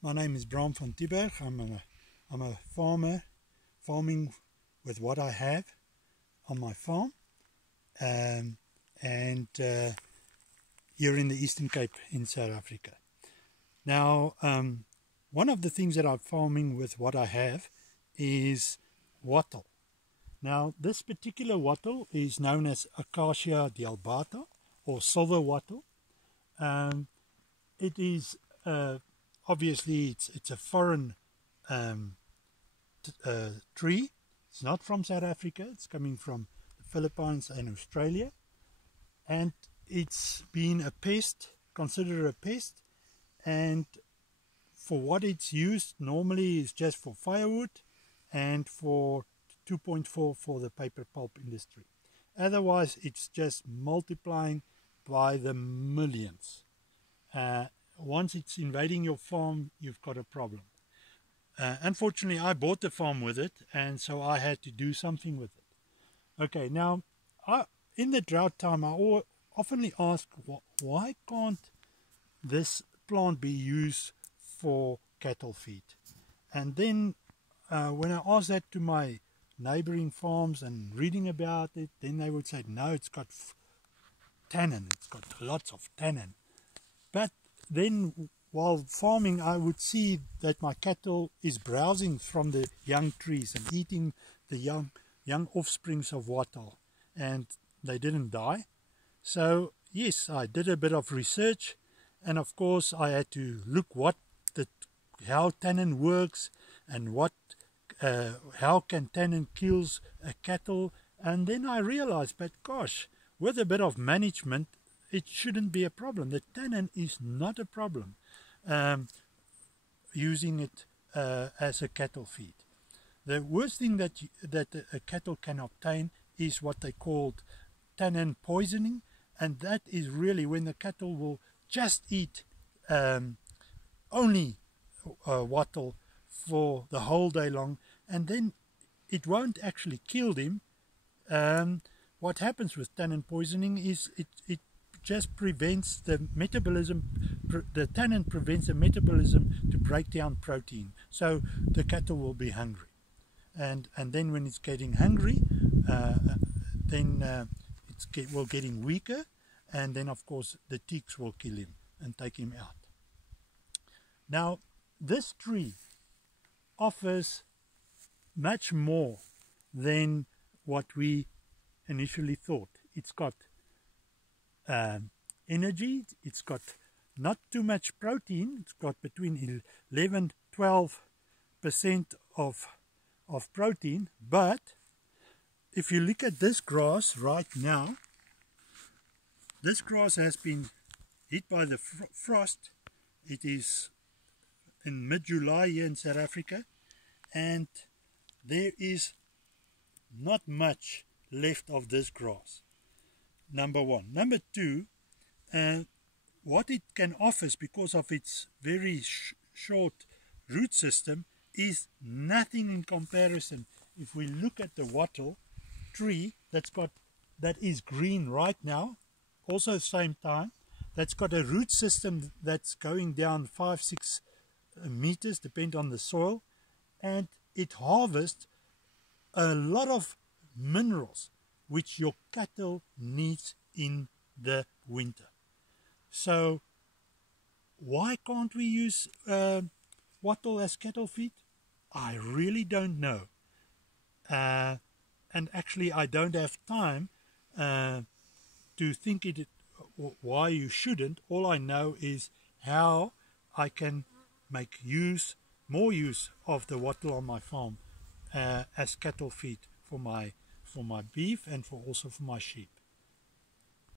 My name is Bram van Tieberg. I'm a farmer, farming with what I have on my farm, and here in the Eastern Cape in South Africa. Now, one of the things that I'm farming with what I have is wattle. Now, this particular wattle is known as Acacia dealbata, or silver wattle. It is obviously it's a foreign tree. It's not from South Africa. It's coming from the Philippines and Australia, and it's been a pest, considered a pest, and for what it's used normally is just for firewood and for 2.4 for the paper pulp industry. Otherwise, it's just multiplying by the millions. Once it's invading your farm, you've got a problem. Unfortunately, I bought the farm with it, and so I had to do something with it. Okay, now, in the drought time, I often ask, why can't this plant be used for cattle feed? And then when I asked that to my neighboring farms and reading about it, then they would say, no, it's got tannin, it's got lots of tannin. But then while farming, I would see that my cattle is browsing from the young trees and eating the young offsprings of wattle, and they didn't die. So yes, I did a bit of research, and of course I had to look how tannin works and how can tannin kills a cattle. And then I realized, but gosh, with a bit of management, it shouldn't be a problem. The tannin is not a problem using it as a cattle feed. The worst thing that a cattle can obtain is what they called tannin poisoning, and that is really when the cattle will just eat only wattle for the whole day long, and then it won't actually kill them. What happens with tannin poisoning is it just prevents the metabolism. The tannin prevents the metabolism to break down protein, so the cattle will be hungry, and then when it's getting hungry, then it's getting weaker, and then of course the ticks will kill him and take him out. Now, this tree offers much more than what we initially thought. It's got energy, it's got not too much protein, it's got between 11–12% of protein, but if you look at this grass right now, this grass has been hit by the frost. It is in mid-July here in South Africa, and there is not much left of this grass. Number one. Number two, what it can offer, because of its very short root system, is nothing in comparison. If we look at the wattle tree that is green right now, also at the same time, that's got a root system that's going down 5–6 meters, depending on the soil, and it harvests a lot of minerals which your cattle needs in the winter. So why can't we use wattle as cattle feed? I really don't know, and actually I don't have time to think why you shouldn't. All I know is how I can make more use of the wattle on my farm as cattle feed for my beef and also for my sheep.